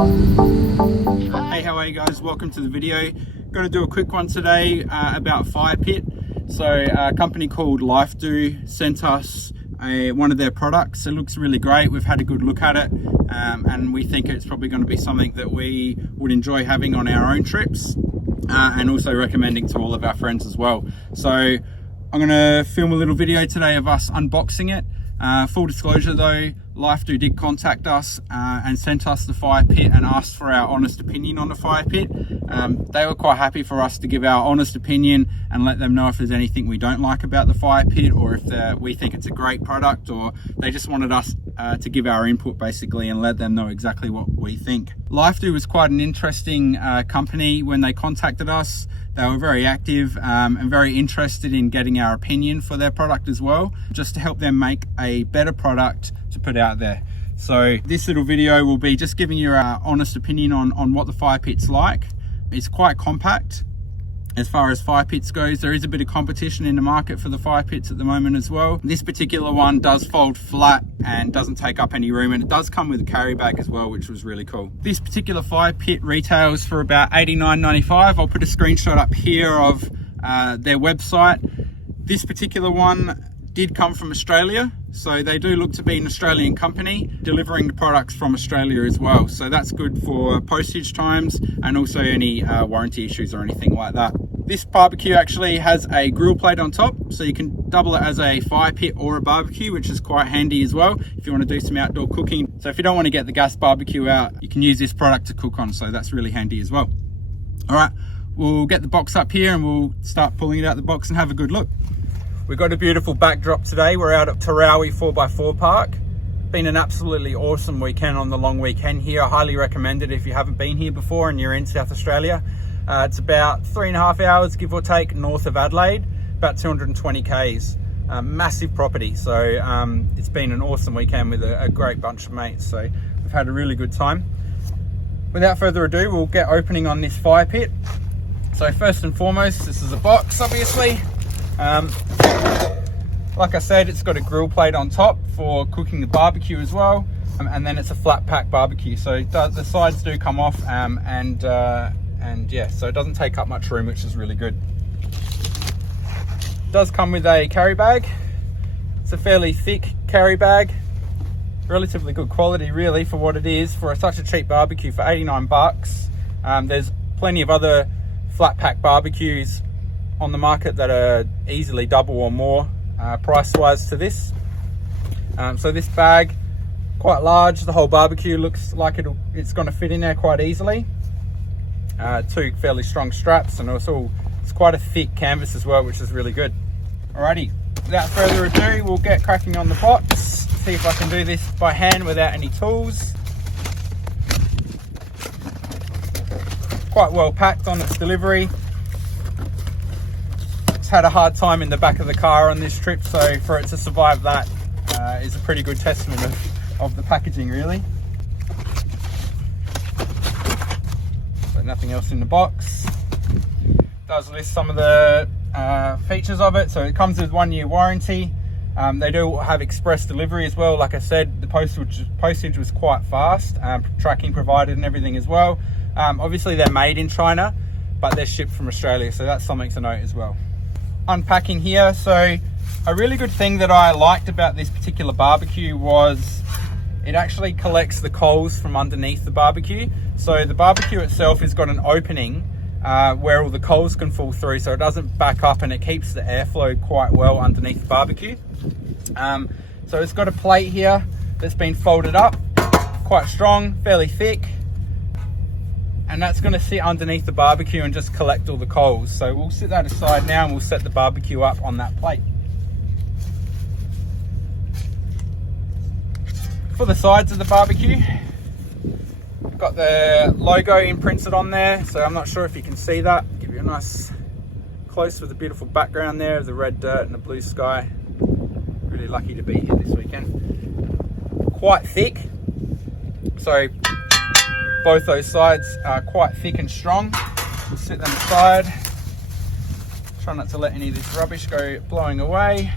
Hey, how are you guys? Welcome to the video. Going to do a quick one today about firepit. So a company called Lifedoo sent us one of their products. It looks really great. We've had a good look at it and we think it's probably going to be something that we would enjoy having on our own trips and also recommending to all of our friends as well. So I'm going to film a little video today of us unboxing it. Full disclosure though, Lifedoo did contact us and sent us the fire pit and asked for our honest opinion on the fire pit. They were quite happy for us to give our honest opinion and let them know if there's anything we don't like about the fire pit, or if we think it's a great product, or they just wanted us to give our input basically and let them know exactly what we think. Lifedoo was quite an interesting company when they contacted us. They were very active and very interested in getting our opinion for their product as well, just to help them make a better product to put out there. So this little video will be just giving you our honest opinion on what the fire pit's like. It's quite compact as far as fire pits goes. There is a bit of competition in the market for the fire pits at the moment as well. This particular one does fold flat and doesn't take up any room, and it does come with a carry bag as well, which was really cool. This particular fire pit retails for about $89.95. I'll put a screenshot up here of their website. This particular one did come from Australia, so they do look to be an Australian company delivering the products from Australia as well, so that's good for postage times and also any warranty issues or anything like that. This barbecue actually has a grill plate on top, so you can double it as a fire pit or a barbecue, which is quite handy as well if you want to do some outdoor cooking. So if you don't want to get the gas barbecue out, you can use this product to cook on, so that's really handy as well. All right, we'll get the box up here and we'll start pulling it out the box and have a good look. We've got a beautiful backdrop today. We're out at Tarawi 4x4 Park. Been an absolutely awesome weekend on the long weekend here. I highly recommend it if you haven't been here before and you're in South Australia. It's about 3.5 hours, give or take, north of Adelaide, about 220 Ks. Massive property, so it's been an awesome weekend with a great bunch of mates, so we've had a really good time. Without further ado, we'll get opening on this fire pit. So first and foremost, this is a box, obviously. Like I said, it's got a grill plate on top for cooking the barbecue as well, and then it's a flat pack barbecue, so the sides do come off, and yeah, so it doesn't take up much room, which is really good. It does come with a carry bag. It's a fairly thick carry bag, relatively good quality really for what it is for such a cheap barbecue for 89 bucks. There's plenty of other flat pack barbecues on the market that are easily double or more price wise to this. So this bag, quite large. The whole barbecue looks like it's going to fit in there quite easily. Two fairly strong straps, and also it's quite a thick canvas as well, which is really good. Alrighty, without further ado, we'll get cracking on the box. See if I can do this by hand without any tools. Quite well packed on its delivery. Had a hard time in the back of the car on this trip, so for it to survive that is a pretty good testament of the packaging really. So nothing else in the box. Does list some of the features of it. So it comes with 1 year warranty. They do have express delivery as well. Like I said, the postage was quite fast, tracking provided and everything as well. Obviously they're made in China, but they're shipped from Australia, so that's something to note as well. Unpacking here, so a really good thing that I liked about this particular barbecue was it actually collects the coals from underneath the barbecue. So the barbecue itself has got an opening where all the coals can fall through, so it doesn't back up and it keeps the airflow quite well underneath the barbecue. So it's got a plate here that's been folded up, quite strong, fairly thick, and that's going to sit underneath the barbecue and just collect all the coals. So we'll set that aside now and we'll set the barbecue up on that plate. For the sides of the barbecue, we've got the logo imprinted on there, so I'm not sure if you can see that. Give you a nice close with a beautiful background there of the red dirt and the blue sky. Really lucky to be here this weekend. Quite thick, so both those sides are quite thick and strong. We'll set them aside. Try not to let any of this rubbish go blowing away.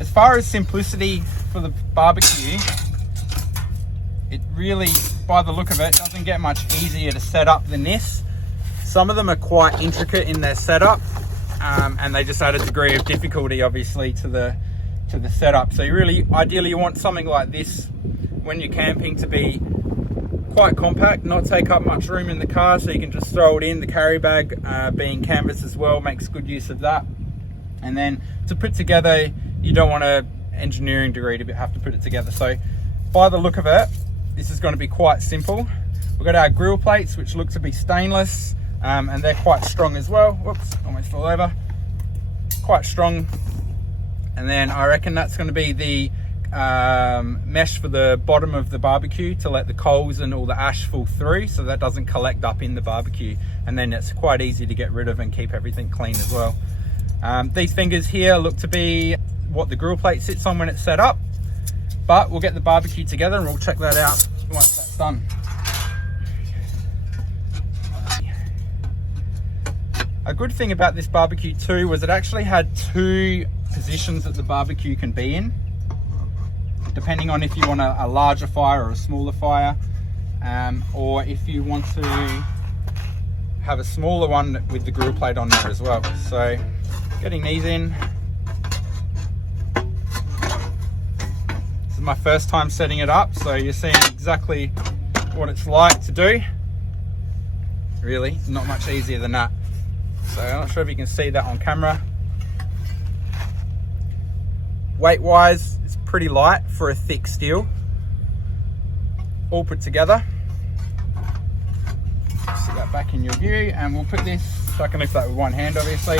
As far as simplicity for the barbecue, it really, by the look of it, doesn't get much easier to set up than this. Some of them are quite intricate in their setup, and they just add a degree of difficulty obviously to the setup. So you really, ideally you want something like this when you're camping to be quite compact, not take up much room in the car, so you can just throw it in. The carry bag being canvas as well makes good use of that. And then to put together, you don't want a engineering degree to have to put it together. So by the look of it, this is going to be quite simple. We've got our grill plates, which look to be stainless, and they're quite strong as well. Whoops, almost fell over. Quite strong. And then I reckon that's going to be the mesh for the bottom of the barbecue to let the coals and all the ash fall through, so that doesn't collect up in the barbecue, and then it's quite easy to get rid of and keep everything clean as well. These fingers here look to be what the grill plate sits on when it's set up, but we'll get the barbecue together and we'll check that out once that's done. A good thing about this barbecue too was it actually had 2 positions that the barbecue can be in, depending on if you want a larger fire or a smaller fire, or if you want to have a smaller one with the grill plate on there as well. So getting these in. This is my first time setting it up, so you're seeing exactly what it's like to do. Really, not much easier than that. So I'm not sure if you can see that on camera. Weight wise, it's pretty light for a thick steel. All put together. Sit that back in your view, and we'll put this, so I can lift that with one hand obviously.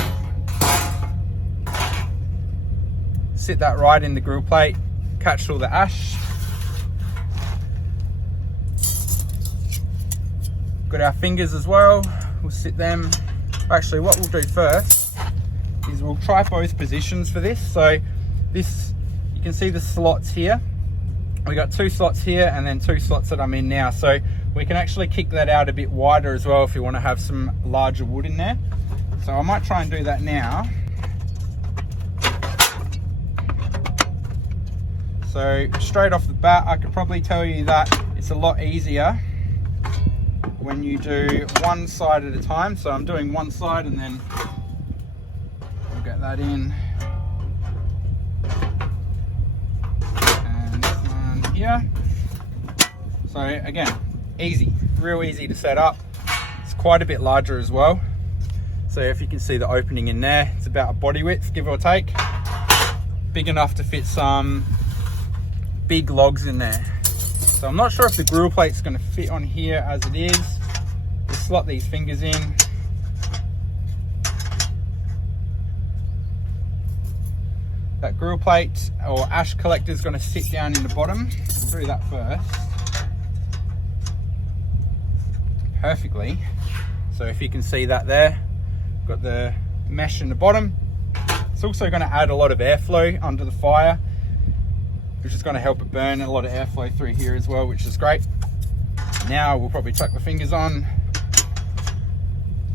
Sit that right in the grill plate, catch all the ash. Got our fingers as well, we'll sit them. Actually, what we'll do first is we'll try both positions for this. So this, you can see the slots here. We got 2 slots here and then 2 slots that I'm in now. So we can actually kick that out a bit wider as well if you want to have some larger wood in there. So I might try and do that now. So straight off the bat, I could probably tell you that it's a lot easier when you do one side at a time. So I'm doing one side and then we'll get that in. And this one here. So again, easy, real easy to set up. It's quite a bit larger as well. So if you can see the opening in there, it's about a body width, give or take. Big enough to fit some big logs in there. So I'm not sure if the grill plate's going to fit on here as it is. Just slot these fingers in. That grill plate or ash collector is going to sit down in the bottom. We'll do that first. Perfectly. So if you can see that there, got the mesh in the bottom. It's also going to add a lot of airflow under the fire, which is going to help it burn, and a lot of airflow through here as well, which is great. Now we'll probably chuck the fingers on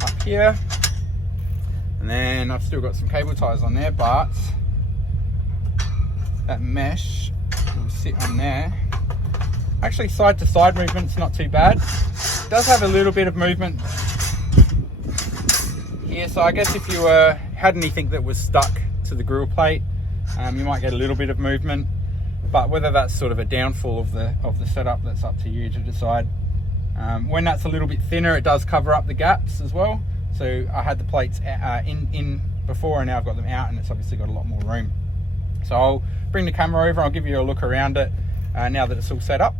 up here, and then I've still got some cable ties on there, but that mesh will sit on there. Actually, side to side movement's not too bad. It does have a little bit of movement here, so I guess if you had anything that was stuck to the grill plate, you might get a little bit of movement. But whether that's sort of a downfall of the setup, that's up to you to decide. When that's a little bit thinner, it does cover up the gaps as well. So I had the plates in before, and now I've got them out, and it's obviously got a lot more room. So I'll bring the camera over, I'll give you a look around it now that it's all set up.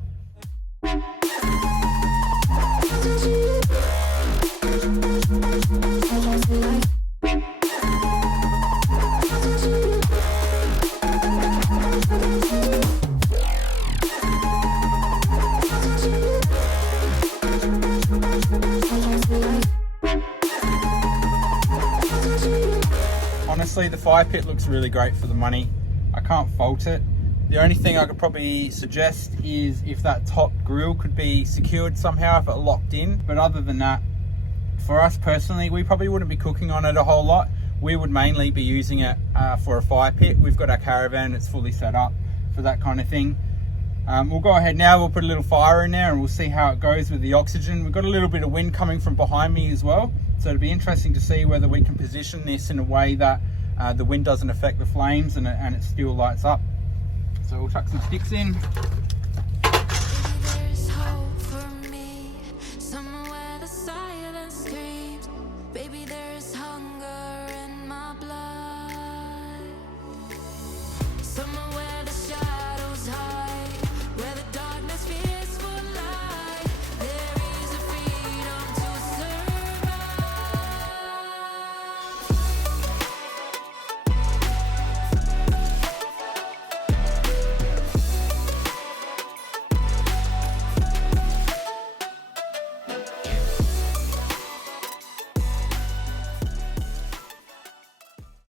Honestly, the fire pit looks really great for the money. I can't fault it. The only thing I could probably suggest is if that top grill could be secured somehow, if it locked in. But other than that, for us personally, we probably wouldn't be cooking on it a whole lot. We would mainly be using it for a fire pit. We've got our caravan, it's fully set up for that kind of thing. We'll go ahead now, we'll put a little fire in there and we'll see how it goes with the oxygen. We've got a little bit of wind coming from behind me as well, so it'll be interesting to see whether we can position this in a way that the wind doesn't affect the flames and it still lights up. So we'll chuck some sticks in.